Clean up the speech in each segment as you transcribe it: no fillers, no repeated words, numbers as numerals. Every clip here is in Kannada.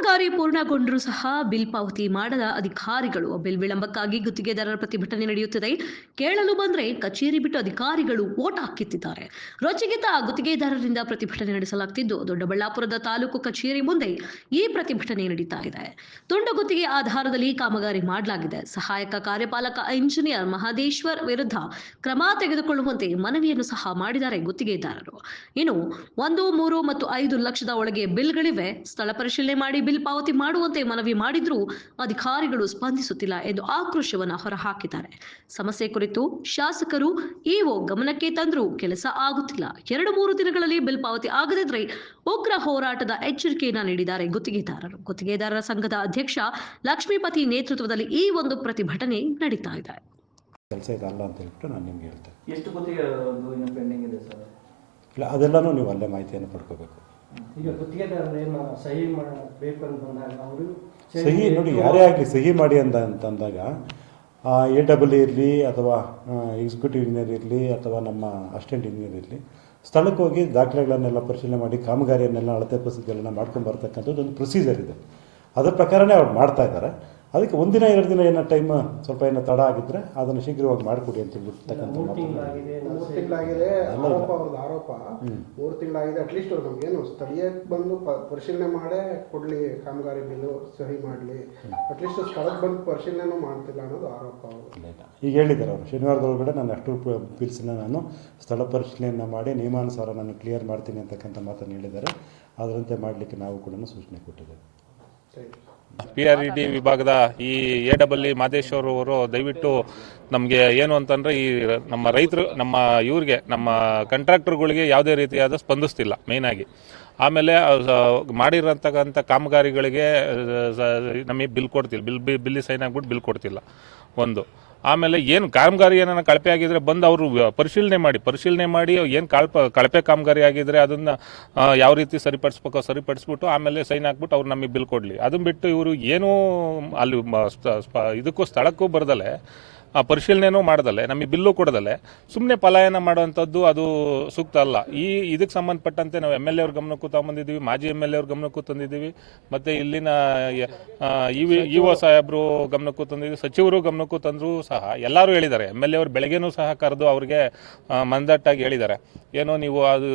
ಕಾಮಗಾರಿ ಪೂರ್ಣಗೊಂಡರೂ ಸಹ ಬಿಲ್ ಪಾವತಿ ಮಾಡದ ಅಧಿಕಾರಿಗಳು. ಬಿಲ್ ವಿಳಂಬಕ್ಕಾಗಿ ಗುತ್ತಿಗೆದಾರರ ಪ್ರತಿಭಟನೆ ನಡೆಯುತ್ತಿದೆ. ಕೇಳಲು ಬಂದ್ರೆ ಕಚೇರಿ ಬಿಟ್ಟು ಅಧಿಕಾರಿಗಳು ಓಟ ಹಾಕಿತ್ತಿದ್ದಾರೆ. ರೊಚ್ಚಿಗೆದ್ದ ಗುತ್ತಿಗೆದಾರರಿಂದ ಪ್ರತಿಭಟನೆ ನಡೆಸಲಾಗುತ್ತಿದ್ದು, ದೊಡ್ಡಬಳ್ಳಾಪುರದ ತಾಲೂಕು ಕಚೇರಿ ಮುಂದೆ ಈ ಪ್ರತಿಭಟನೆ ನಡೀತಾ ಇದೆ. ತುಂಡು ಗುತ್ತಿಗೆ ಆಧಾರದಲ್ಲಿ ಕಾಮಗಾರಿ ಮಾಡಲಾಗಿದೆ. ಸಹಾಯಕ ಕಾರ್ಯಪಾಲಕ ಇಂಜಿನಿಯರ್ ಮಹದೇಶ್ವರ್ ವಿರುದ್ಧ ಕ್ರಮ ತೆಗೆದುಕೊಳ್ಳುವಂತೆ ಮನವಿಯನ್ನು ಸಹ ಮಾಡಿದ್ದಾರೆ ಗುತ್ತಿಗೆದಾರರು. ಇನ್ನು 1, 3 ಮತ್ತು 5 ಲಕ್ಷದ ಒಳಗೆ ಬಿಲ್ಗಳಿವೆ. ಸ್ಥಳ ಪರಿಶೀಲನೆ ಮಾಡಿ ಬಿಲ್ ಪಾವತಿ ಮಾಡುವಂತೆ ಮನವಿ ಮಾಡಿದ್ರೂ ಅಧಿಕಾರಿಗಳು ಸ್ಪಂದಿಸುತ್ತಿಲ್ಲ ಎಂದು ಆಕ್ರೋಶವನ್ನು ಹೊರಹಾಕಿದ್ದಾರೆ. ಸಮಸ್ಯೆ ಕುರಿತು ಶಾಸಕರು, ಇಒ ಗಮನಕ್ಕೆ ತಂದರೂ ಕೆಲಸ ಆಗುತ್ತಿಲ್ಲ. 2-3 ದಿನಗಳಲ್ಲಿ ಬಿಲ್ ಪಾವತಿ ಆಗದಿದ್ರೆ ಉಗ್ರ ಹೋರಾಟದ ಎಚ್ಚರಿಕೆಯನ್ನ ನೀಡಿದ್ದಾರೆ ಗುತ್ತಿಗೆದಾರರು. ಗುತ್ತಿಗೆದಾರರ ಸಂಘದ ಅಧ್ಯಕ್ಷ ಲಕ್ಷ್ಮೀಪತಿ ನೇತೃತ್ವದಲ್ಲಿ ಈ ಒಂದು ಪ್ರತಿಭಟನೆ ನಡೀತಾ ಇದೆ. ಕೆಲಸ ಇದಲ್ಲ ಅಂತ ಹೇಳ್ಬಿಟ್ಟು ನಾನು ನಿಮ್ಗೆ ಹೇಳ್ತೇನೆ. ಎಷ್ಟು ಗುತ್ತಿಗೆ ಪೆಂಡಿಂಗ್ ಇದೆ ಸರ್? ಇಲ್ಲ, ಅದೆಲ್ಲನೂ ನೀವು ಅಲ್ಲೇ ಮಾಹಿತಿಯನ್ನು ಪಡ್ಕೋಬೇಕು. ಈಗ ಗುತ್ತಿಗೆದಾರರು ಏನು ಸಹಿ ಮಾಡಬೇಕು ಅಂತ ಬಂದಾಗ ಅವರು ಸಹಿ ನೋಡಿ, ಯಾರೇ ಆಗಲಿ ಸಹಿ ಮಾಡಿ ಅಂತಂದಾಗ AEE ಇರಲಿ ಅಥವಾ ಎಕ್ಸಿಕ್ಯೂಟಿವ್ ಇಂಜಿನಿಯರ್ ಇರಲಿ ಅಥವಾ ನಮ್ಮ ಅಸಿಸ್ಟೆಂಟ್ ಇಂಜಿನಿಯರ್ ಇರಲಿ, ಸ್ಥಳಕ್ಕೆ ಹೋಗಿ ದಾಖಲೆಗಳನ್ನೆಲ್ಲ ಪರಿಶೀಲನೆ ಮಾಡಿ ಕಾಮಗಾರಿಯನ್ನೆಲ್ಲ ಅಳತೆ ಪ್ರಸಿದ್ಧಿಗಳನ್ನ ಮಾಡ್ಕೊಂಡು ಬರ್ತಕ್ಕಂಥದ್ದು ಒಂದು ಪ್ರೊಸೀಜರ್ ಇದೆ. ಅದರ ಪ್ರಕಾರನೇ ಅವ್ರು ಮಾಡ್ತಾ ಇದ್ದಾರೆ. ಅದಕ್ಕೆ 1 ದಿನ 2 ದಿನ ಏನೋ ಟೈಮ್ ಸ್ವಲ್ಪ ಏನೋ ತಡ ಆಗಿದ್ರೆ ಅದನ್ನು ಶೀಘ್ರವಾಗಿ ಮಾಡಿಕೊಡಿ ಅಂತ ಹೇಳ್ಬಿಡ್ತಕ್ಕಂಥ 3 ತಿಂಗಳಾಗಿದೆ ಆರೋಪ 3 ತಿಂಗಳಾಗಿದೆ. ಅಟ್ಲೀಸ್ಟ್ ಅವ್ರು ನಮಗೇನು ಸ್ಥಳೀಯಕ್ಕೆ ಬಂದು ಪರಿಶೀಲನೆ ಮಾಡೇ ಕೊಡಲಿ, ಕಾಮಗಾರಿ ಬಿಲ್ಲು ಸಹಿ ಮಾಡಲಿ. ಅಟ್ಲೀಸ್ಟ್ ಸ್ಥಳಕ್ಕೆ ಬಂದು ಪರಿಶೀಲನೆ ಮಾಡ್ತಿಲ್ಲ ಅನ್ನೋದು ಆರೋಪ ಅವರು. ಈಗ ಹೇಳಿದ್ದಾರೆ ಅವರು, ಶನಿವಾರದೊಳಗಡೆ ನಾನು ಅಷ್ಟು ಬಿಲ್ಸನ್ನ ನಾನು ಸ್ಥಳ ಪರಿಶೀಲನೆಯನ್ನು ಮಾಡಿ ನಿಯಮಾನುಸಾರ ನಾನು ಕ್ಲಿಯರ್ ಮಾಡ್ತೀನಿ ಅಂತಕ್ಕಂಥ ಮಾತನ್ನು ಹೇಳಿದ್ದಾರೆ. ಅದರಂತೆ ಮಾಡಲಿಕ್ಕೆ ನಾವು ಕೂಡ ಸೂಚನೆ ಕೊಟ್ಟಿದ್ದೇವೆ. PRED ವಿಭಾಗದ ಈ AEE ಮಾದೇಶ್ವರ್ ಅವರು ದಯವಿಟ್ಟು ನಮಗೆ ಏನು ಅಂತಂದರೆ, ಈ ನಮ್ಮ ರೈತರು ನಮ್ಮ ಇವ್ರಿಗೆ ನಮ್ಮ ಕಾಂಟ್ರಾಕ್ಟರ್ಗಳಿಗೆ ಯಾವುದೇ ರೀತಿಯಾದ ಸ್ಪಂದಿಸ್ತಿಲ್ಲ ಮೇಯ್ನಾಗಿ. ಆಮೇಲೆ ಮಾಡಿರೋಂತಕ್ಕಂಥ ಕಾಮಗಾರಿಗಳಿಗೆ ನಮಗೆ ಬಿಲ್ ಕೊಡ್ತಿಲ್ಲ, ಬಿಲ್ಲಿ ಸೈನ್ ಆಗ್ಬಿಟ್ಟು ಬಿಲ್ ಕೊಡ್ತಿಲ್ಲ ಒಂದು. ಆಮೇಲೆ ಏನು ಕಾಮಗಾರಿ ಏನಾರ ಕಳಪೆ ಆಗಿದ್ರೆ ಬಂದು ಅವರು ಪರಿಶೀಲನೆ ಮಾಡಿ ಏನು ಕಳಪೆ ಕಾಮಗಾರಿ ಆಗಿದ್ರೆ ಅದನ್ನು ಯಾವ ರೀತಿ ಸರಿಪಡಿಸ್ಬೇಕೋ ಸರಿಪಡಿಸ್ಬಿಟ್ಟು ಆಮೇಲೆ ಸೈನ್ ಹಾಕ್ಬಿಟ್ಟು ಅವ್ರು ನಮಗೆ ಬಿಲ್ ಕೊಡಲಿ. ಅದನ್ನು ಬಿಟ್ಟು ಇವರು ಏನೂ ಅಲ್ಲಿ ಇದಕ್ಕೂ ಸ್ಥಳಕ್ಕೂ ಬರದಲೆ, ಪರಿಶೀಲನೆನೂ ಮಾಡ್ದಲೆ, ನಮಗೆ ಬಿಲ್ಲು ಕೊಡದಲೆ ಸುಮ್ಮನೆ ಪಲಾಯನ ಮಾಡುವಂಥದ್ದು ಅದು ಸೂಕ್ತ ಅಲ್ಲ. ಇದಕ್ಕೆ ಸಂಬಂಧಪಟ್ಟಂತೆ ನಾವು MLA ಅವ್ರ ಗಮನಕ್ಕೂ ತಗೊಂಬಂದಿದ್ದೀವಿ, ಮಾಜಿ MLA ಅವ್ರ ಗಮನಕ್ಕೂ ತಂದಿದ್ದೀವಿ, ಮತ್ತು ಇಲ್ಲಿನ ಇಒ ಸಾಹೇಬರು ಗಮನಕ್ಕೂ ತಂದಿದ್ದೀವಿ, ಸಚಿವರು ಗಮನಕ್ಕೂ ತಂದರೂ ಸಹ ಎಲ್ಲರೂ ಹೇಳಿದ್ದಾರೆ. MLA ಅವ್ರು ಬೆಳಗ್ಗೆನೂ ಸಹ ಕರೆದು ಅವ್ರಿಗೆ ಮಂದಟ್ಟಾಗಿ ಹೇಳಿದ್ದಾರೆ, ಏನೋ ನೀವು ಅದು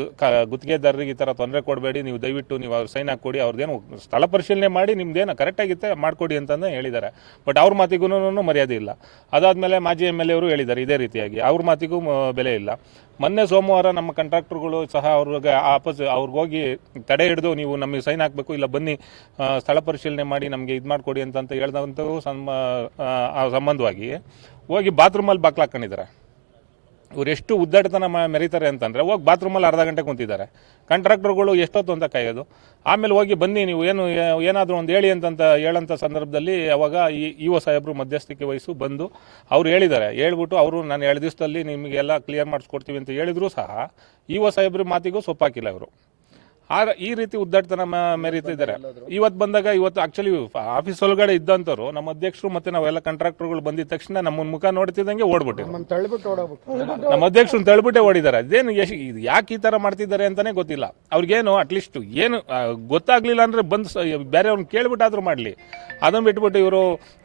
ಗುತ್ತಿಗೆದಾರರಿಗೆ ಈ ಥರ ತೊಂದರೆ ಕೊಡಬೇಡಿ, ನೀವು ದಯವಿಟ್ಟು ನೀವು ಅವ್ರು ಸೈನ್ ಹಾಕ್ಕೊಡಿ, ಅವ್ರದ್ದೇನು ಸ್ಥಳ ಪರಿಶೀಲನೆ ಮಾಡಿ ನಿಮ್ದೇನು ಕರೆಕ್ಟಾಗಿತ್ತೆ ಮಾಡಿಕೊಡಿ ಅಂತಂದು ಹೇಳಿದ್ದಾರೆ. ಬಟ್ ಅವ್ರ ಮಾತಿಗೂ ಮರ್ಯಾದೆ ಇಲ್ಲ. ಅದಾದಮೇಲೆ ಮಾಜಿ MLA ಅವರು ಹೇಳಿದ್ದಾರೆ ಇದೇ ರೀತಿಯಾಗಿ, ಅವ್ರ ಮಾತಿಗೂ ಬೆಲೆ ಇಲ್ಲ. ಮೊನ್ನೆ ಸೋಮವಾರ ನಮ್ಮ ಕಾಂಟ್ರಾಕ್ಟರ್ಗಳು ಸಹ ಅವ್ರಿಗೆ ಅವ್ರಿಗೆ ಹೋಗಿ ತಡೆ ಹಿಡಿದು ನೀವು ನಮಗೆ ಸೈನ್ ಹಾಕಬೇಕು, ಇಲ್ಲ ಬನ್ನಿ ಸ್ಥಳ ಪರಿಶೀಲನೆ ಮಾಡಿ ನಮಗೆ ಇದು ಮಾಡಿಕೊಡಿ ಅಂತ ಹೇಳ್ದಂಥವು ಸಂಬಂಧವಾಗಿ ಹೋಗಿ ಬಾತ್ರೂಮಲ್ಲಿ ಬಾಕ್ಲಾಕೊಂಡಿದ್ದಾರೆ. ಇವ್ರು ಎಷ್ಟು ಉದ್ದಾಟತನ ಮೆರೀತಾರೆ ಅಂತಂದರೆ, ಹೋಗಿ ಬಾತ್ರೂಮಲ್ಲಿ ಅರ್ಧ ಗಂಟೆ ಕುಂತಿದ್ದಾರೆ. ಕಾಂಟ್ರಾಕ್ಟರ್ಗಳು ಎಷ್ಟೊತ್ತು ಅಂತ ಕಾಯೋದು. ಆಮೇಲೆ ಹೋಗಿ ಬನ್ನಿ ನೀವು ಏನಾದರೂ ಒಂದು ಹೇಳಿ ಹೇಳೋಂಥ ಸಂದರ್ಭದಲ್ಲಿ ಅವಾಗ ಇಒ ಸಾಹೇಬರು ಮಧ್ಯಸ್ಥಿಕೆ ವಹಿಸು ಬಂದು ಅವ್ರು ಹೇಳಿದ್ದಾರೆ. ಹೇಳ್ಬಿಟ್ಟು ಅವರು ನಾನು 2 ದಿವಸದಲ್ಲಿ ನಿಮಗೆಲ್ಲ ಕ್ಲಿಯರ್ ಮಾಡಿಸ್ಕೊಡ್ತೀವಿ ಅಂತ ಹೇಳಿದ್ರು ಸಹ ಇಒ ಸಾಹೇಬ್ರ ಮಾತಿಗೂ ಸೊಪ್ಪಾಕಿಲ್ಲ ಇವರು. ಈ ರೀತಿ ಉದ್ದಾಟತನ ಮೆರೀತಿದ್ದಾರೆ. ಇವತ್ತು ಬಂದಾಗ, ಇವತ್ತು ಆ್ಯಕ್ಚುಲಿ ಆಫೀಸ್ ಒಳಗಡೆ ಇದ್ದಂಥವ್ರು ನಮ್ಮ ಅಧ್ಯಕ್ಷರು ಮತ್ತು ನಾವೆಲ್ಲ ಕಾಂಟ್ರಾಕ್ಟರ್ಗಳು ಬಂದಿದ್ದ ತಕ್ಷಣ ನಮ್ಮ ಮುಖ ನೋಡ್ತಿದ್ದಂಗೆ ಓಡ್ಬಿಟ್ಟಿದ್ರು. ನಮ್ಮ ಅಧ್ಯಕ್ಷರನ್ನ ತಳ್ಬಿಟ್ಟೆ ಓಡಿದ್ದಾರೆ. ಅದೇನು ಯಾಕೆ ಈ ಥರ ಮಾಡ್ತಿದ್ದಾರೆ ಅಂತಲೇ ಗೊತ್ತಿಲ್ಲ ಅವ್ರಿಗೇನು. ಅಟ್ಲೀಸ್ಟ್ ಏನು ಗೊತ್ತಾಗಲಿಲ್ಲ ಅಂದರೆ ಬಂದು ಬೇರೆಯವ್ರನ್ನ ಕೇಳ್ಬಿಟ್ಟಾದ್ರೂ ಮಾಡಲಿ. ಅದನ್ನು ಬಿಟ್ಬಿಟ್ಟು ಇವರು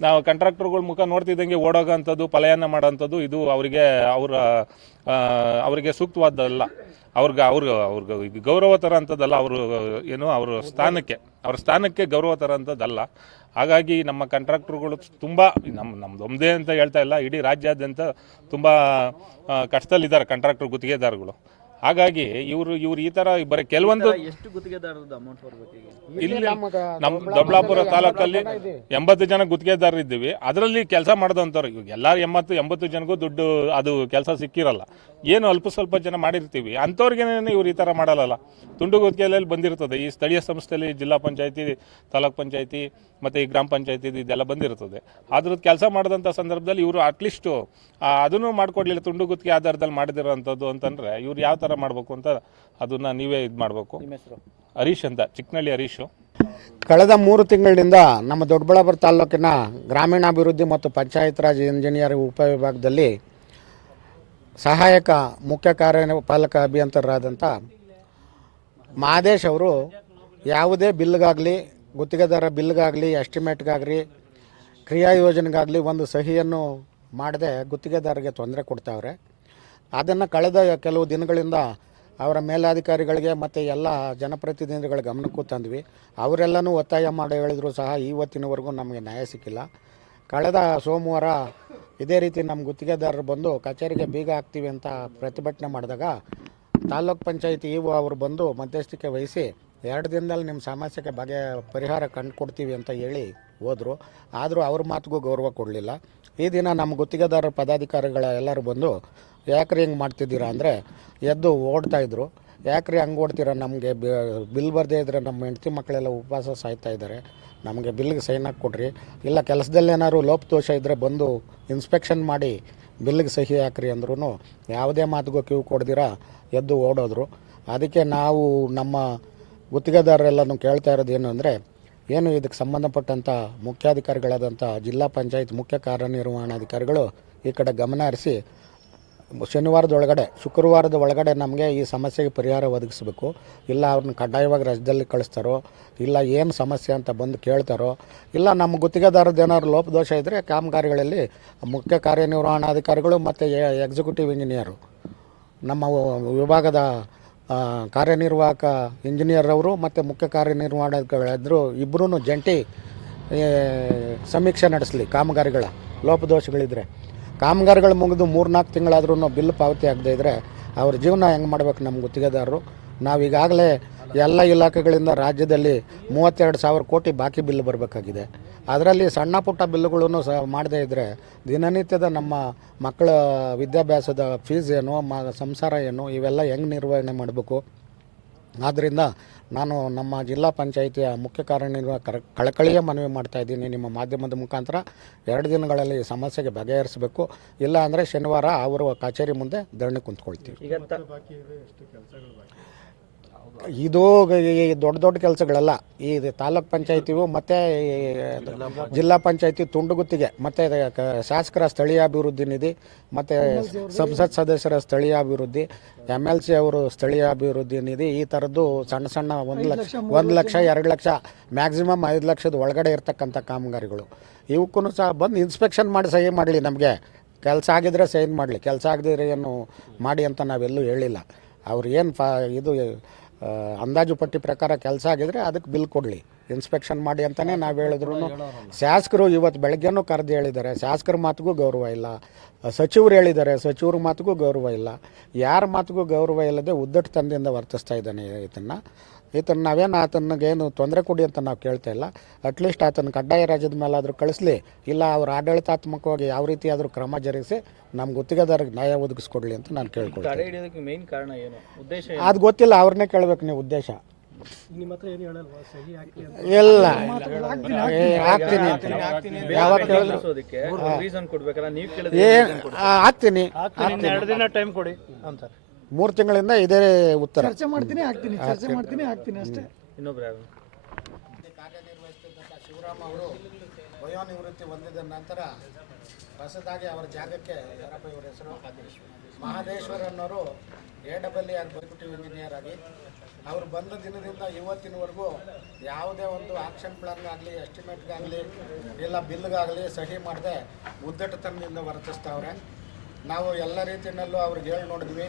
ನಾವು ಕಾಂಟ್ರಾಕ್ಟರ್ಗಳ ಮುಖ ನೋಡ್ತಿದ್ದಂಗೆ ಓಡೋಗೋಂಥದ್ದು, ಪಲಾಯನ ಮಾಡೋಂಥದ್ದು ಇದು ಅವರಿಗೆ ಸೂಕ್ತವಾದಲ್ಲ. ಅವ್ರಿಗೆ ಗೌರವ ಥರ ಅಂಥದ್ದಲ್ಲ. ಅವ್ರ ಸ್ಥಾನಕ್ಕೆ ಗೌರವ ಥರ ಅಂಥದ್ದಲ್ಲ. ಹಾಗಾಗಿ ನಮ್ಮ ಕಾಂಟ್ರಾಕ್ಟರ್ಗಳು ತುಂಬ ನಮ್ದು ಒಂದೇ ಅಂತ ಹೇಳ್ತಾ ಇಲ್ಲ, ಇಡೀ ರಾಜ್ಯಾದ್ಯಂತ ತುಂಬ ಕಷ್ಟದಲ್ಲಿದ್ದಾರೆ ಕಾಂಟ್ರಾಕ್ಟರ್ ಗುತ್ತಿಗೆದಾರಗಳು. ಹಾಗಾಗಿ ಇವರು ಈ ಥರ ಬರೀ ಕೆಲವೊಂದು ಎಷ್ಟು ಗುತ್ತಿಗೆದಾರರದ ಅಮೌಂಟ್ ಬರಬೇಕು? ಇಲ್ಲಿ ನಮ್ಮ ದೊಡ್ಡಬಳ್ಳಾಪುರ ತಾಲೂಕಲ್ಲಿ 80 ಜನ ಗುತ್ತಿಗೆದಾರರು ಇದ್ದೀವಿ. ಅದರಲ್ಲಿ ಕೆಲಸ ಮಾಡಿದಂಥವ್ರು ಇವಾಗ ಎಲ್ಲರೂ 80 ಜನಗೂ ದುಡ್ಡು ಅದು ಕೆಲಸ ಸಿಕ್ಕಿರಲ್ಲ. ಏನು ಅಲ್ಪ ಸ್ವಲ್ಪ ಜನ ಮಾಡಿರ್ತೀವಿ, ಅಂಥವ್ರಿಗೇನೆ ಇವ್ರು ಈ ಥರ ಮಾಡಲ್ಲ. ತುಂಡು ಗುತ್ತಿಗೆಯಲ್ಲಿ ಬಂದಿರ್ತದೆ. ಈ ಸ್ಥಳೀಯ ಸಂಸ್ಥೆಯಲ್ಲಿ ಜಿಲ್ಲಾ ಪಂಚಾಯತಿ, ತಾಲೂಕ್ ಪಂಚಾಯತಿ ಮತ್ತು ಈ ಗ್ರಾಮ ಪಂಚಾಯತಿ ಇದೆಲ್ಲ ಬಂದಿರ್ತದೆ. ಅದ್ರದ್ದು ಕೆಲಸ ಮಾಡಿದಂಥ ಸಂದರ್ಭದಲ್ಲಿ ಇವರು ಅಟ್ಲೀಸ್ಟು ಅದನ್ನು ಮಾಡಿಕೊಡ್ಲಿಲ್ಲ. ತುಂಡು ಗುತ್ತಿಗೆ ಆಧಾರದಲ್ಲಿ ಮಾಡಿದಿರೋಂಥದ್ದು ಅಂತಂದರೆ ಇವ್ರು ಯಾವ ಥರ ಮಾಡಬೇಕು ಅಂತ ಅದನ್ನು ನೀವೇ ಇದು ಮಾಡಬೇಕು. ಹರೀಶ್ ಅಂತ, ಚಿಕ್ಕನಹಳ್ಳಿ ಹರೀಶು. ಕಳೆದ 3 ತಿಂಗಳಿಂದ ನಮ್ಮ ದೊಡ್ಡಬಳ್ಳಾಪುರ ತಾಲೂಕಿನ ಗ್ರಾಮೀಣಾಭಿವೃದ್ಧಿ ಮತ್ತು ಪಂಚಾಯತ್ ರಾಜ್ ಇಂಜಿನಿಯರಿಂಗ್ ಉಪವಿಭಾಗದಲ್ಲಿ ಸಹಾಯಕ ಮುಖ್ಯ ಕಾರ್ಯಪಾಲಕ ಅಭಿಯಂತರರಾದಂಥ ಮಹದೇಶ್ ಅವರು ಯಾವುದೇ ಬಿಲ್ಗಾಗಲಿ ಗುತ್ತಿಗೆದಾರ ಬಿಲ್ಗಾಗಲಿ ಎಸ್ಟಿಮೇಟ್ಗಾಗಲಿ ಕ್ರಿಯಾ ಯೋಜನೆಗಾಗಲಿ ಒಂದು ಸಹಿಯನ್ನು ಮಾಡದೆ ಗುತ್ತಿಗೆದಾರರಿಗೆ ತೊಂದರೆ ಕೊಡ್ತಾವ್ರೆ. ಅದನ್ನು ಕಳೆದ ಕೆಲವು ದಿನಗಳಿಂದ ಅವರ ಮೇಲಾಧಿಕಾರಿಗಳಿಗೆ ಮತ್ತು ಎಲ್ಲ ಜನಪ್ರತಿನಿಧಿಗಳ ಗಮನಕ್ಕೂ ತಂದ್ವಿ. ಅವರೆಲ್ಲನೂ ಒತ್ತಾಯ ಮಾಡಿ ಹೇಳಿದ್ರು ಸಹ ಇವತ್ತಿನವರೆಗೂ ನಮಗೆ ನ್ಯಾಯ ಸಿಕ್ಕಿಲ್ಲ. ಕಳೆದ ಸೋಮವಾರ ಇದೇ ರೀತಿ ನಮ್ಮ ಗುತ್ತಿಗೆದಾರರು ಬಂದು ಕಚೇರಿಗೆ ಬೀಗ ಹಾಕ್ತೀವಿ ಅಂತ ಪ್ರತಿಭಟನೆ ಮಾಡಿದಾಗ ತಾಲೂಕ್ ಪಂಚಾಯತಿ ಇವು ಅವರು ಬಂದು ಮಧ್ಯಸ್ಥಿಕೆ ವಹಿಸಿ 2 ದಿನದಲ್ಲಿ ನಿಮ್ಮ ಸಮಸ್ಯೆಗೆ ಪರಿಹಾರ ಕಂಡುಕೊಡ್ತೀವಿ ಅಂತ ಹೇಳಿ ಹೋದರು. ಆದರೂ ಅವ್ರ ಮಾತಿಗೂ ಗೌರವ ಕೊಡಲಿಲ್ಲ. ಈ ದಿನ ನಮ್ಮ ಗುತ್ತಿಗೆದಾರರ ಪದಾಧಿಕಾರಿಗಳ ಎಲ್ಲರೂ ಬಂದು ಯಾಕ್ರಿ ಹಿಂಗೆ ಮಾಡ್ತಿದ್ದೀರಾ ಅಂದರೆ ಎದ್ದು ಓಡ್ತಾಯಿದ್ರು. ಯಾಕ್ರಿ ಹಂಗೆ ಓಡ್ತೀರಾ, ನಮಗೆ ಬಿಲ್ ಬರದೇ ಇದ್ದರೆ ನಮ್ಮ ಹೆಂಡತಿ ಮಕ್ಕಳೆಲ್ಲ ಉಪವಾಸ ಸಾಯ್ತಾ ಇದ್ದಾರೆ, ನಮಗೆ ಬಿಲ್ಗೆ ಸೈನ್ ಹಾಕಿ ಕೊಡ್ರಿ, ಇಲ್ಲ ಕೆಲಸದಲ್ಲಿ ಏನಾದ್ರು ಲೋಪದೋಷ ಇದ್ದರೆ ಬಂದು ಇನ್ಸ್ಪೆಕ್ಷನ್ ಮಾಡಿ ಬಿಲ್ಗೆ ಸಹಿ ಹಾಕ್ರಿ ಅಂದ್ರೂ ಯಾವುದೇ ಮಾತಿಗೂ ಕಿವು ಕೊಡ್ದಿರ ಎದ್ದು ಓಡೋದ್ರು. ಅದಕ್ಕೆ ನಾವು ನಮ್ಮ ಗುತ್ತಿಗೆದಾರರೆಲ್ಲನೂ ಕೇಳ್ತಾ ಇರೋದು ಏನು ಅಂದರೆ, ಏನು ಇದಕ್ಕೆ ಸಂಬಂಧಪಟ್ಟಂಥ ಮುಖ್ಯಾಧಿಕಾರಿಗಳಾದಂಥ ಜಿಲ್ಲಾ ಪಂಚಾಯತ್ ಮುಖ್ಯ ಕಾರ್ಯನಿರ್ವಹಣಾಧಿಕಾರಿಗಳು ಈ ಕಡೆ ಗಮನ ಹರಿಸಿ ಶುಕ್ರವಾರದ ಒಳಗಡೆ ನಮಗೆ ಈ ಸಮಸ್ಯೆಗೆ ಪರಿಹಾರ ಒದಗಿಸಬೇಕು. ಇಲ್ಲ ಅವ್ರನ್ನ ಕಡ್ಡಾಯವಾಗಿ ರಾಜ್ಯದಲ್ಲಿ ಕಳಿಸ್ತಾರೋ, ಇಲ್ಲ ಏನು ಸಮಸ್ಯೆ ಅಂತ ಬಂದು ಕೇಳ್ತಾರೋ, ಇಲ್ಲ ನಮ್ಮ ಗುತ್ತಿಗೆದಾರದ್ದು ಏನಾದ್ರು ಲೋಪದೋಷ ಇದ್ದರೆ ಕಾಮಗಾರಿಗಳಲ್ಲಿ ಮುಖ್ಯ ಕಾರ್ಯನಿರ್ವಹಣಾಧಿಕಾರಿಗಳು ಮತ್ತು ಎಕ್ಸಿಕ್ಯೂಟಿವ್ ಇಂಜಿನಿಯರು, ನಮ್ಮ ವಿಭಾಗದ ಕಾರ್ಯನಿರ್ವಾಹಕ ಇಂಜಿನಿಯರ್ ಅವರು ಮತ್ತು ಮುಖ್ಯ ಕಾರ್ಯನಿರ್ವಹಣಾಧಿಕಾರಿಗಳು ಇಬ್ಬರೂ ಜಂಟಿ ಸಮೀಕ್ಷೆ ನಡೆಸಲಿ. ಕಾಮಗಾರಿಗಳ ಲೋಪದೋಷಗಳಿದ್ದರೆ ಕಾಮಗಾರಿಗಳು ಮುಗಿದು 3-4 ತಿಂಗಳಾದ್ರೂ ಬಿಲ್ ಪಾವತಿ ಆಗದೇ ಇದ್ದರೆ ಅವ್ರ ಜೀವನ ಹೆಂಗೆ ಮಾಡ್ಬೇಕು ನಮ್ಮ ಗುತ್ತಿಗೆದಾರರು? ನಾವೀಗಾಗಲೇ ಎಲ್ಲ ಇಲಾಖೆಗಳಿಂದ ರಾಜ್ಯದಲ್ಲಿ 32,000 ಕೋಟಿ ಬಾಕಿ ಬಿಲ್ ಬರಬೇಕಾಗಿದೆ. ಅದರಲ್ಲಿ ಸಣ್ಣ ಪುಟ್ಟ ಬಿಲ್ಲುಗಳನ್ನು ಸಹ ಮಾಡದೇ ಇದ್ದರೆ ದಿನನಿತ್ಯದ ನಮ್ಮ ಮಕ್ಕಳ ವಿದ್ಯಾಭ್ಯಾಸದ ಫೀಸ್ ಏನು, ಸಂಸಾರ ಏನು, ಇವೆಲ್ಲ ಹೆಂಗೆ ನಿರ್ವಹಣೆ ಮಾಡಬೇಕು? ಆದ್ದರಿಂದ ನಾನು ನಮ್ಮ ಜಿಲ್ಲಾ ಪಂಚಾಯಿತಿಯ ಮುಖ್ಯ ಕಾರ್ಯನಿರ್ವಾಹಕರ ಕಳಕಳಿಯ ಮನವಿ ಮಾಡ್ತಾಯಿದ್ದೀನಿ, ನಿಮ್ಮ ಮಾಧ್ಯಮದ ಮುಖಾಂತರ 2 ದಿನಗಳಲ್ಲಿ ಸಮಸ್ಯೆಗೆ ಬಗೆಹರಿಸಬೇಕು. ಇಲ್ಲ ಅಂದರೆ ಶನಿವಾರ ಅವರು ಕಚೇರಿ ಮುಂದೆ ಧರಣಿ ಕುಂತ್ಕೊಳ್ತೀವಿ. ಇದು ದೊಡ್ಡ ಕೆಲಸಗಳಲ್ಲ. ಈ ತಾಲೂಕ್ ಪಂಚಾಯತಿವು ಮತ್ತು ಜಿಲ್ಲಾ ಪಂಚಾಯತಿ ತುಂಡು ಗುತ್ತಿಗೆ ಮತ್ತು ಶಾಸಕರ ಸ್ಥಳೀಯ ಅಭಿವೃದ್ಧಿ ನಿಧಿ ಮತ್ತು ಸಂಸತ್ ಸದಸ್ಯರ ಸ್ಥಳೀಯ ಅಭಿವೃದ್ಧಿ, MLC ಅವರು ಸ್ಥಳೀಯ ಅಭಿವೃದ್ಧಿ ನಿಧಿ, ಈ ಥರದ್ದು ಸಣ್ಣ 1 ಲಕ್ಷ 2 ಲಕ್ಷ ಮ್ಯಾಕ್ಸಿಮಮ್ 5 ಲಕ್ಷದ ಒಳಗಡೆ ಇರ್ತಕ್ಕಂಥ ಕಾಮಗಾರಿಗಳು. ಇವಕ್ಕೂ ಸಹ ಬಂದು ಇನ್ಸ್ಪೆಕ್ಷನ್ ಮಾಡಿ ಸಹಿ ಮಾಡಲಿ. ನಮಗೆ ಕೆಲಸ ಆಗಿದ್ರೆ ಸೈನ್ ಮಾಡಲಿ, ಕೆಲಸ ಆಗದಿದ್ರೆ ಏನು ಮಾಡಿ ಅಂತ ನಾವೆಲ್ಲೂ ಹೇಳಿಲ್ಲ. ಅವ್ರು ಏನು ಇದು ಅಂದಾಜು ಪಟ್ಟಿ ಪ್ರಕಾರ ಕೆಲಸ ಆಗಿದ್ರೆ ಅದಕ್ಕೆ ಬಿಲ್ ಕೊಡಲಿ, ಇನ್ಸ್ಪೆಕ್ಷನ್ ಮಾಡಿ ಅಂತಲೇ ನಾವು ಹೇಳಿದ್ರು. ಶಾಸಕರು ಇವತ್ತು ಬೆಳಗ್ಗೆನೂ ಕರೆದು ಹೇಳಿದ್ದಾರೆ, ಶಾಸಕರ ಮಾತಿಗೂ ಗೌರವ ಇಲ್ಲ. ಸಚಿವರು ಹೇಳಿದ್ದಾರೆ, ಸಚಿವ್ರ ಮಾತಿಗೂ ಗೌರವ ಇಲ್ಲ. ಯಾರ ಮಾತಿಗೂ ಗೌರವ ಇಲ್ಲದೆ ಉದ್ದಟತನದಿಂದ ವರ್ತಿಸ್ತಾ ಇದ್ದಾನೆ ಈತನ ನಾವೇನು ಆತನಿಗೇನು ತೊಂದರೆ ಕೊಡಿ ಅಂತ ನಾವು ಕೇಳ್ತಾ ಇಲ್ಲ. ಅಟ್ಲೀಸ್ಟ್ ಆತನ ಕಡ್ಡಾಯ ರಾಜ್ಯದ ಮೇಲಾದರೂ ಕಳಿಸ್ಲಿ, ಇಲ್ಲ ಅವ್ರು ಆಡಳಿತಾತ್ಮಕವಾಗಿ ಯಾವ ರೀತಿ ಆದರೂ ಕ್ರಮ ಜರುಗಿಸಿ ನಮ್ಮ ಗುತ್ತಿಗೆದಾರರಿಗೆ ನ್ಯಾಯ ಒದಗಿಸ್ಕೊಡ್ಲಿ ಅಂತ ನಾನು ಕೇಳ್ಕೊಳ್ತೀನಿ. ಮೇನ್ ಕಾರಣ ಏನು, ಉದ್ದೇಶ ಅದು ಗೊತ್ತಿಲ್ಲ, ಅವ್ರನ್ನೇ ಕೇಳಬೇಕು ನೀವು. ಉದ್ದೇಶ ನಿಮ್ಮ ಹತ್ರ ಏನು ಹೇಳಲ್ವಾ? ಸಹಿ ಹಾಕಿ ಅಂತ ಇಲ್ಲ ಹಾಕ್ತೀನಿ ಅಂತ ಯಾವಾಗ ಕೇಳಿದ್ರು ರೀಸನ್ ಕೊಡ್ಬೇಕಲ್ಲ, ನೀವು ಹಾಕ್ತೀನಿ. 2 ದಿನ ಟೈಮ್ ಕೊಡಿ ಅಂತಾರೆ. 3 ತಿಂಗಳಿಂದ ಇದೇ ಉತ್ತರ. ಚರ್ಚೆ ಮಾಡ್ತೀನಿ ಅಷ್ಟೇ. ಇನ್ನೊಬ್ರು ಯಾರು ಕಾರ್ಯನಿರ್ವಹಿಸುತ್ತಿದ್ದಂಥ ಶಿವರಾಮ್ ಅವರು ವಯೋನಿವೃತ್ತಿ ಹೊಂದಿದ ನಂತರ ಹೊಸದಾಗಿ ಅವರ ಜಾಗಕ್ಕೆ ಯಾರಪ್ಪ ಇವರ ಹೆಸರು ಮಹದೇಶ್ವರ್ ಅನ್ನೋರು AEE ಎಕ್ಸಿಕ್ಯೂಟಿವ್ ಇಂಜಿನಿಯರ್ ಆಗಿ ಅವರು ಬಂದ ದಿನದಿಂದ ಇವತ್ತಿನವರೆಗೂ ಯಾವುದೇ ಒಂದು ಆಕ್ಷನ್ ಪ್ಲಾನ್ಗಾಗಲಿ, ಎಸ್ಟಿಮೇಟ್ಗಾಗಲಿ, ಇಲ್ಲ ಬಿಲ್ಗಾಗಲಿ ಸಹಿ ಮಾಡದೆ ಉದ್ದಟತನದಿಂದ ವರ್ತಿಸ್ತಾವ್ರೆ. ನಾವು ಎಲ್ಲ ರೀತಿಯಲ್ಲೂ ಅವ್ರಿಗೆ ಹೇಳಿ ನೋಡಿದ್ವಿ,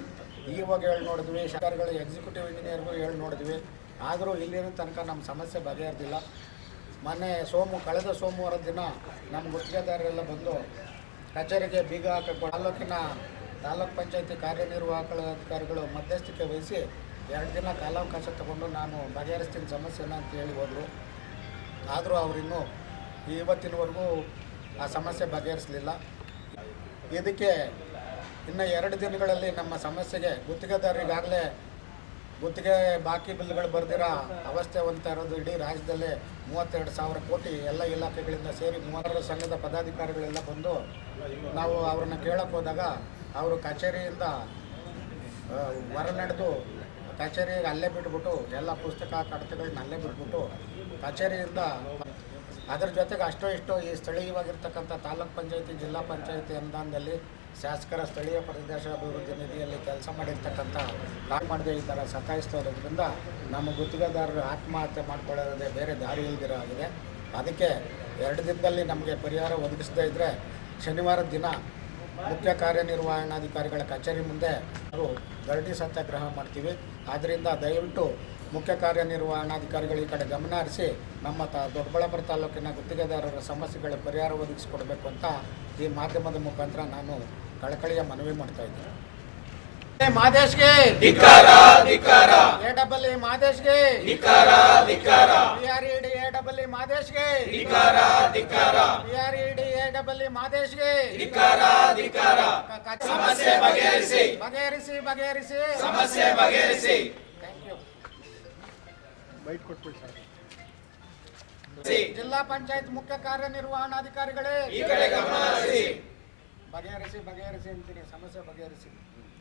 ಇವಾಗ ಹೇಳಿ ನೋಡಿದ್ವಿ, ಸರ್ಕಾರಗಳು ಎಕ್ಸಿಕ್ಯೂಟಿವ್ ಇಂಜಿನಿಯರ್ಗೂ ಹೇಳಿ ನೋಡಿದ್ವಿ. ಆದರೂ ಇಲ್ಲಿನ ತನಕ ನಮ್ಮ ಸಮಸ್ಯೆ ಬಗೆಹರಿದಿಲ್ಲ. ಕಳೆದ ಸೋಮವಾರದ ದಿನ ನಮ್ಮ ಗುತ್ತಿಗೆದಾರರೆಲ್ಲ ಬಂದು ಕಚೇರಿಗೆ ಬೀಗ ಹಾಕಿ ತಾಲೂಕ್ ಪಂಚಾಯತಿ ಕಾರ್ಯನಿರ್ವಾಹಕಾಧಿಕಾರಿಗಳು ಮಧ್ಯಸ್ಥಿಕೆ ವಹಿಸಿ 2 ದಿನ ಕಾಲಾವಕಾಶ ತಗೊಂಡು ನಾನು ಬಗೆಹರಿಸ್ತೀನಿ ಸಮಸ್ಯೆನ ಅಂತ ಹೇಳಿ ಹೋದರು. ಆದರೂ ಅವರಿನ್ನೂ ಇವತ್ತಿನವರೆಗೂ ಆ ಸಮಸ್ಯೆ ಬಗೆಹರಿಸಲಿಲ್ಲ. ಇದಕ್ಕೆ ಇನ್ನು 2 ದಿನಗಳಲ್ಲಿ ನಮ್ಮ ಸಮಸ್ಯೆಗೆ ಗುತ್ತಿಗೆದಾರರಿಗಾಗಲೇ ಗುತ್ತಿಗೆ ಬಾಕಿ ಬಿಲ್ಗಳು ಬರ್ದಿರೋ ಅವಸ್ಥೆ ಹೊಂದ್ತಾ ಇರೋದು ಇಡೀ ರಾಜ್ಯದಲ್ಲೇ 32,000 ಕೋಟಿ ಎಲ್ಲ ಇಲಾಖೆಗಳಿಂದ ಸೇರಿ 30 ಸಂಘದ ಪದಾಧಿಕಾರಿಗಳೆಲ್ಲ ಬಂದು ನಾವು ಅವ್ರನ್ನ ಕೇಳಕ್ಕೆ ಹೋದಾಗ ಅವರು ಕಚೇರಿಯಿಂದ ಹೊರ ನಡೆದು ಕಚೇರಿಗೆ ಅಲ್ಲೇ ಬಿಟ್ಬಿಟ್ಟು ಎಲ್ಲ ಪುಸ್ತಕ ಕಡತಗಳನ್ನ ಅಲ್ಲೇ ಬಿಟ್ಬಿಟ್ಟು ಕಚೇರಿಯಿಂದ ಅದರ ಜೊತೆಗೆ ಅಷ್ಟೋ ಇಷ್ಟೋ ಈ ಸ್ಥಳೀಯವಾಗಿರ್ತಕ್ಕಂಥ ತಾಲೂಕ್ ಪಂಚಾಯತಿ, ಜಿಲ್ಲಾ ಪಂಚಾಯತಿ ಅನುದಾನದಲ್ಲಿ ಶಾಸಕರ ಸ್ಥಳೀಯ ಪ್ರದೇಶ ಅಭಿವೃದ್ಧಿ ನಿಧಿಯಲ್ಲಿ ಕೆಲಸ ಮಾಡಿರ್ತಕ್ಕಂಥ ಲಾಕ್ ಮಾಡದೆ ಈ ಥರ ಸತಾಯಿಸ್ತಾ ಇರೋದ್ರಿಂದ ನಮ್ಮ ಗುತ್ತಿಗೆದಾರರು ಆತ್ಮಹತ್ಯೆ ಮಾಡ್ಕೊಳ್ಳೋದೇ ಬೇರೆ ದಾರಿ ಇಲ್ದಿರೋ ಆಗಿದೆ. ಅದಕ್ಕೆ 2 ದಿನದಲ್ಲಿ ನಮಗೆ ಪರಿಹಾರ ಒದಗಿಸದೇ ಇದ್ದರೆ ಶನಿವಾರದ ದಿನ ಮುಖ್ಯ ಕಾರ್ಯನಿರ್ವಹಣಾಧಿಕಾರಿಗಳ ಕಚೇರಿ ಮುಂದೆ ನಾವು ಗರಡಿ ಸತ್ಯಾಗ್ರಹ ಮಾಡ್ತೀವಿ. ಆದ್ದರಿಂದ ದಯವಿಟ್ಟು ಮುಖ್ಯ ಕಾರ್ಯನಿರ್ವಹಣಾಧಿಕಾರಿಗಳು ಈ ಕಡೆ ಗಮನ ಹರಿಸಿ ನಮ್ಮ ದೊಡ್ಡಬಳ್ಳಾಪುರ ತಾಲೂಕಿನ ಗುತ್ತಿಗೆದಾರರ ಸಮಸ್ಯೆಗಳ ಪರಿಹಾರ ಒದಗಿಸಿಕೊಡಬೇಕು ಅಂತ ಈ ಮಾಧ್ಯಮದ ಮುಖಾಂತರ ನಾನು ಕಳಕಳಿಯ ಮನವಿ ಮಾಡ್ತಾ ಇದ್ದೀನಿ. ಮಾದೇಶ್ಗೆ ಧಿಕ್ಕಾರ, ಧಿಕ್ಕಾರ. ಎಡಬಲ್ಲಿ ಮಾದೇಶ್ಗೆ ಧಿಕ್ಕಾರ, ಧಿಕ್ಕಾರ. PRED ಎಡಬಲ್ಲಿ ಮಾದೇಶ್ಗೆ ಧಿಕ್ಕಾರ, ಧಿಕ್ಕಾರ. PRED ಎಡಬಲ್ಲಿ ಮಾದೇಶ್ಗೆ ಧಿಕ್ಕಾರ, ಧಿಕ್ಕಾರ. ಸಮಸ್ಯೆ ಬಗೆಹರಿಸಿ, ಬಗೆಹರಿಸಿ, ಬಗೆಹರಿಸಿ, ಸಮಸ್ಯೆ ಬಗೆಹರಿಸಿ. Thank you. ಬೈಟ್ ಕೊಟ್ಬಿಡಿ ಸರ್. ಜಿಲ್ಲಾ ಪಂಚಾಯತ್ ಮುಖ್ಯ ಕಾರ್ಯನಿರ್ವಹಣಾಧಿಕಾರಿಗಳೇ ಈ ಕಡೆ ಗಮನ ಹರಿಸಿ. ಬಗೆಹರಿಸಿ, ಬಗೆಹರಿಸಿ ಅಂತೀನಿ. ಸಮಸ್ಯೆ ಬಗೆಹರಿಸಿ,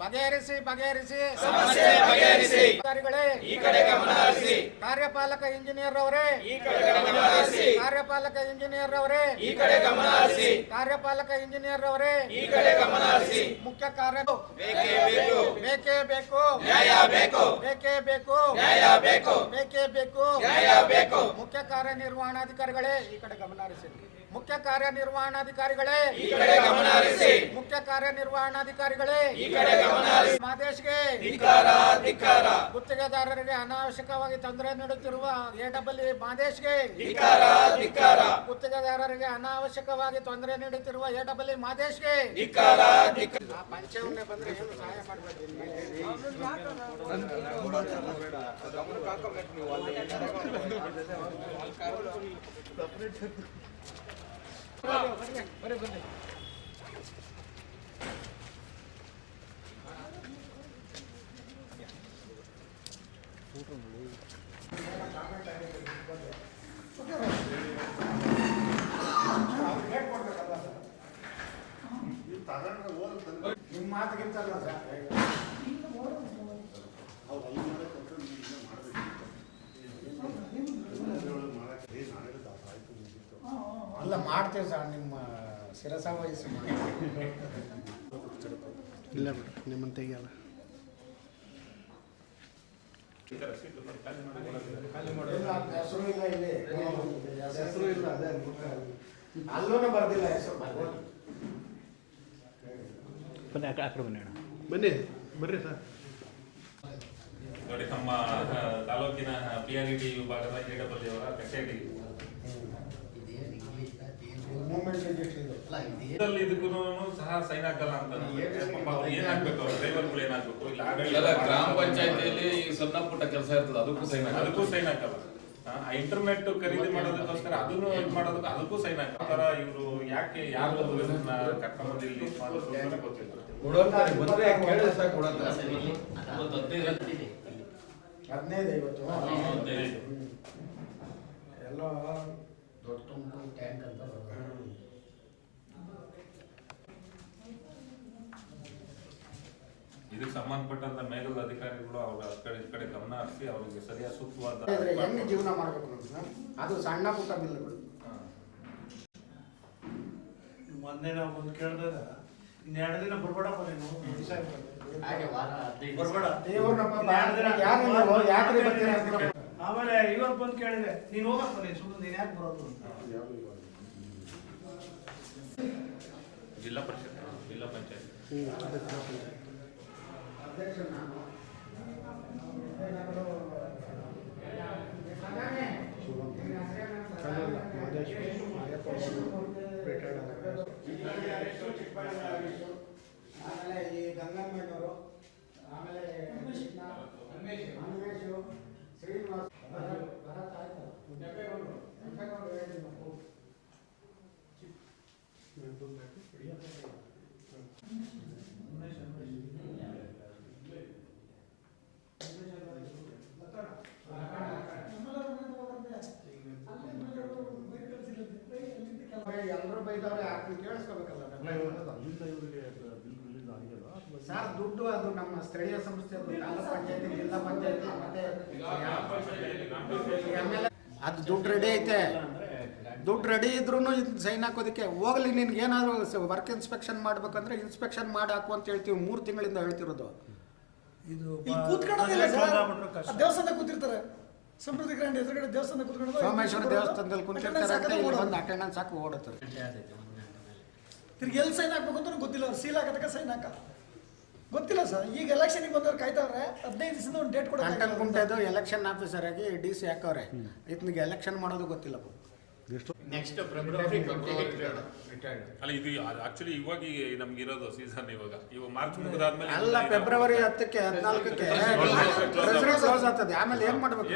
ಬಗೆಹರಿಸಿ, ಬಗೆಹರಿಸಿ, ಸಮಸ್ಯೆ ಬಗೆಹರಿಸಿ. ಅಧಿಕಾರಿಗಳೇ ಈ ಕಡೆ ಗಮನ ಹರಿಸಿ. ಕಾರ್ಯಪಾಲಕ ಇಂಜಿನಿಯರ್ ಅವರೇ ಈ ಕಡೆ ಗಮನ ಹರಿಸಿ. ಕಾರ್ಯಪಾಲಕ ಇಂಜಿನಿಯರ್ ಅವರೇ ಈ ಕಡೆ ಗಮನ ಹರಿಸಿ. ಕಾರ್ಯಪಾಲಕ ಇಂಜಿನಿಯರ್ ಅವರೇ ಈ ಕಡೆ ಗಮನ ಹರಿಸಿ. ಮುಖ್ಯ ಕಾರ್ಯ ಬೇಕೇ ಬೇಕು, ಬೇಕೇ ಬೇಕು, ನ್ಯಾಯ ಬೇಕು, ಬೇಕೇ ಬೇಕು, ನ್ಯಾಯ ಬೇಕು, ಬೇಕೇ ಬೇಕು, ನ್ಯಾಯ ಬೇಕು. ಮುಖ್ಯ ಕಾರ್ಯನಿರ್ವಹಣಾಧಿಕಾರಿಗಳೇ ಈ ಕಡೆ ಗಮನ ಹರಿಸಿ. ಮುಖ್ಯ ಕಾರ್ಯನಿರ್ವಹಣಾಧಿಕಾರಿಗಳೇ ಈ ಕಡೆ ಗಮನ ಹರಿಸಿ. ಮುಖ್ಯ ಕಾರ್ಯನಿರ್ವಹಣಾಧಿಕಾರಿಗಳೇ ಈ ಕಡೆ ಗಮನ ಹರಿಸಿ. ಮಾದೇಶ್ಗೆ ಧಿಕ್ಕಾರ, ಧಿಕ್ಕಾರ. ಗುತ್ತಿಗೆದಾರರಿಗೆ ಅನಾವಶ್ಯಕವಾಗಿ ತೊಂದರೆ ನೀಡುತ್ತಿರುವ ಎಡಬಲ್ಲಿ ಮಾದೇಶ್ಗೆ ಧಿಕ್ಕಾರ, ಧಿಕ್ಕಾರ. ಗುತ್ತಿಗೆದಾರರಿಗೆ ಅನಾವಶ್ಯಕವಾಗಿ ತೊಂದರೆ ನೀಡುತ್ತಿರುವ ಎಡಬಲ್ಲಿ ಮಾದೇಶ್ಗೆ ಧಿಕ್ಕಾರ, ಧಿಕ್ಕಾರ. ಆ ಪಂಚವನ್ನೇ ಬಂದ್ರೆ ಏನು ಸಹಾಯ ಮಾಡಬೇಕು. ನಿಮ್ಮ ಮಾತಿಗಿಂತಲ್ಲ ಸರ್. ಅಲ್ಲ ಮಾಡ್ತೇವೆ ಸರ್, ನಿಮ್ಮ ಶಿರಸ ವಹಿಸಿ ಇಲ್ಲ ಬಿಡ್ರಿ, ನಿಮ್ಮನ್ನು ತೆಗಿಯಲ್ಲ. ಹೆಸರು ಇಲ್ಲ ಇಲ್ಲಿ, ಹೆಸರು ಇಲ್ಲ. ಅದೇ ಅಲ್ಲೂ ಬರ್ದಿಲ್ಲ ಹೆಸರು. ಬನ್ನಿ, ಬರ್ರಿ ಸರ್. ನೋಡಿ, ನಮ್ಮ ತಾಲೂಕಿನ PRED ವಿಭಾಗದ ಎಡಬಲ್ಲಿ ಅವರ ಕಚೇರಿ ಇದಕ್ಕೂ ಸಹ ಸೈನ್ ಹಾಕಲ್ಲ ಅಂತ ಏನಾಗ್ಬೇಕು, ಡ್ರೈವರ್ಗಳು ಏನಾಗ್ಬೇಕು, ಇಲ್ಲ ಗ್ರಾಮ ಪಂಚಾಯತಿಯಲ್ಲಿ ಸಣ್ಣ ಪುಟ್ಟ ಕೆಲಸ ಇರ್ತದೆ, ಅದಕ್ಕೂ ಸೈನ್ ಹಾಕಲ್ಲ. ಇಂಟರ್ನೆಟ್ ಖರೀದಿ ಮಾಡೋದಕ್ಕೋಸ್ಕರ ಅದನ್ನು ಇದು ಮಾಡೋದಕ್ಕೆ ಅದಕ್ಕೂ ಸೈನ್ ಹಾಕಲ್ಲ. ಇವರು ಯಾಕೆ ಯಾರು ಕರ್ಕೊಂಡ್ಬಂದು ಇಲ್ಲಿ ಮಾಡೋದು ಅಂತಾನೆ ಗೊತ್ತಿಲ್ಲ. 15 ಇವತ್ತು ಎಲ್ಲ ದೊಡ್ಡ ತುಂಬ ಟ್ಯಾಂಕ್ ಅಂತ ಇದಕ್ಕೆ ಸಂಬಂಧಪಟ್ಟಂತ ಮೇಘದ ಅಧಿಕಾರಿಗಳು ಅವ್ರ ಕಡೆ ಗಮನ ಹರಿಸಿ ಅವರಿಗೆ ಸರಿಯಾದ ಸೂಕ್ತವಾದ ಹೆಂಗೆ ಜೀವನ ಮಾಡಬೇಕು ಅದು ಸಣ್ಣ ಪುಟ್ಟ ಬಿಲ್ಗಳು. ಮೊನ್ನೆ ನಾವು ಬಂದು ಕೇಳಿದಾಗ 2 ದಿನ ಬರ್ಬೇಡಪ್ಪ ನೀನು ಬರ್ಬೇಡ. ಆಮೇಲೆ ಇವತ್ತು ಬಂದು ಕೇಳಿದೆ, ನೀನು ಹೋಗಪ್ಪ, ನೀನು ಸುಮ್ಮನೆ ನೀನು ಯಾಕೆ ಬರೋದು. ಜಿಲ್ಲಾ ಪರಿಷತ್, ಜಿಲ್ಲಾ ಪಂಚಾಯತ್ ಆಮೇಲೆ ಈ ಗಂಗಮ್ಮನವರು, ಆಮೇಲೆ ಶ್ರೀನಿವಾಸ ಎಲ್ಲರೂ ಬೈದವ್ರೆ, ಕೇಳಿಸ್ಕೋಬೇಕಲ್ಲ ಸರ್. ದುಡ್ಡು ಅದು ನಮ್ಮ ಸ್ಥಳೀಯ ಸಂಸ್ಥೆ, ತಾಲೂಕ್ ಪಂಚಾಯತಿ, ಜಿಲ್ಲಾ ಪಂಚಾಯತಿ, ಮತ್ತೆ ಅದು ದುಡ್ಡು ರೆಡಿ ಐತೆ. ದುಡ್ಡು ರೆಡಿ ಇದ್ರೂ ಸೈನ್ ಹಾಕೋದಕ್ಕೆ ಹೋಗ್ಲಿ. ನಿನ್ಗೇನಾದ್ರು ವರ್ಕ್ ಇನ್ಸ್ಪೆಕ್ಷನ್ ಮಾಡ್ಬೇಕಂದ್ರೆ ಇನ್ಸ್ಪೆಕ್ಷನ್ ಮಾಡಿ ಹಾಕು ಅಂತ ಹೇಳ್ತೀವಿ. 3 ತಿಂಗಳಿಂದ ಹೇಳ್ತಿರೋದು. ಇದು ಇಲ್ಲಿ ಕೂತ್ಕೊಳ್ಳೋದಿಲ್ಲ ಸರ್. ಕಷ್ಟ. ಆ ದೇವಸ್ಥಾನ ಕೂತಿರ್ತಾರೆ, ಸಮೃದ್ಧಿ ಗ್ರ್ಯಾಂಡ್ ಎದುರುಗಡೆ ದೇವಸ್ಥಾನ ಕೂತ್ಕೊಳ್ಳೋದು, ಸೋಮೇಶ್ವರ ದೇವಸ್ಥಾನದಲ್ಲಿ ಕುಂತಿರ್ತಾರೆ, ಇಲ್ಲಿ ಬಂದು ಅಟೆಂಡೆನ್ಸ್ ಹಾಕಿ ಓಡುತ್ತಾರೆ. ತಿರ್ಗಿ ಎಲ್ಲಿ ಸೈನ್ ಹಾಕ್ಬೇಕು ಅಂತ ಗೊತ್ತಿಲ್ಲ, ಅವ್ರು ಸೀಲ್ ಹಾಕೋದಕ್ಕೆ ಸೈನ್ ಹಾಕ ಗೊತ್ತಿಲ್ಲ ಸರ್. ಈಗ ಎಲೆಕ್ಷನ್ಗೆ ಬಂದವ್ರು ಕಾಯ್ತಾವ್ರೆ, 15 ದಿವಸದಿಂದ ಒಂದು ಡೇಟ್ ಕಂಟಲ್ ಕೊಡೋದು. ಕುಂಟೆದು ಎಲೆಕ್ಷನ್ ಆಫೀಸರ್ ಆಗಿ DC ಹಾಕವ್ರೆ, ಇದನ್ನಿಗೆ ಎಲೆಕ್ಷನ್ ಮಾಡೋದು ಗೊತ್ತಿಲ್ಲ. ನೆಕ್ಸ್ಟ್ ಫೆಬ್ರವರಿ ಅಲ್ಲ, ಇದು ಆಕ್ಚುಲಿ ಇವಾಗ ನಮ್ಗೆ ಇರೋದು ಸೀಸನ್ ಇವಾಗ ಮಾರ್ಚ್ ಮುಗಿದಾದ್ಮೇಲೆ ಅಲ್ಲ, ಫೆಬ್ರವರಿ 10ಕ್ಕೆ 14ಕ್ಕೆ ಕ್ಲೋಸ್ ಆಗ್ತದೆ. ಆಮೇಲೆ ಏನ್ ಮಾಡ್ಬೇಕು?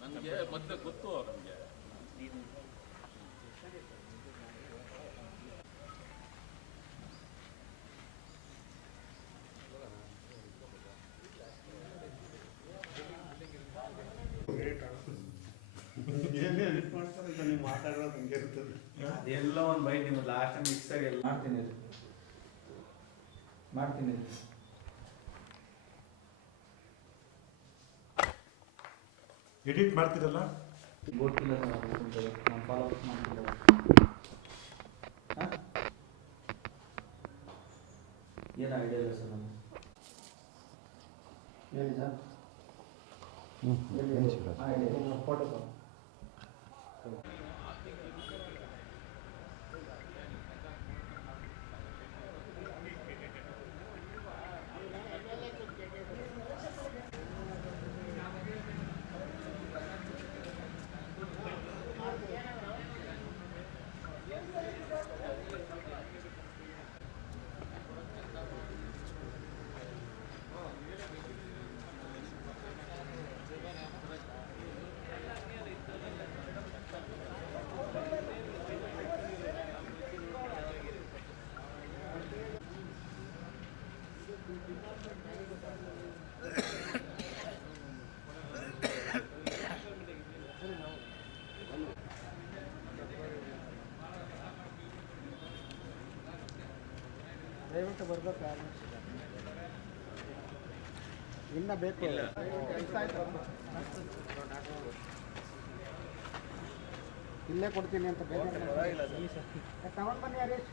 ನನಗೆ ಮೊದಲೇ ಗೊತ್ತು ನನಗೆ. ಅದೆಲ್ಲ ಒಂದು ಬೈ ನಿಮ್ಮ ಲಾಸ್ಟ್ ಮಿಕ್ಸ್ ಆಗಿ ಎಲ್ಲ ಮಾಡ್ತೀನಿ. ಎಡಿಟ್ ಮಾಡ್ತಿರಲ್ಲ? ಗೊತ್ತಿಲ್ಲ ಸರ್, ನಾನು ಫಾಲೋ ಅಪ್ ಮಾಡ್ತಿಲ್ಲ. ಏನು ಐಡಿಯಾ ಇಲ್ಲ ಸರ್ ನಮಗೆ. ಹೇಳಿ ಸರ್. ಫೋಟೋ ದಯವಿಟ್ಟು ಬರ್ಬೇಕು. ಇನ್ನ ಬೇಕು ಇಲ್ಲೇ ಕೊಡ್ತೀನಿ ಅಂತ ತಗೊಂಡು ಬನ್ನಿ ಹರೀಶ್.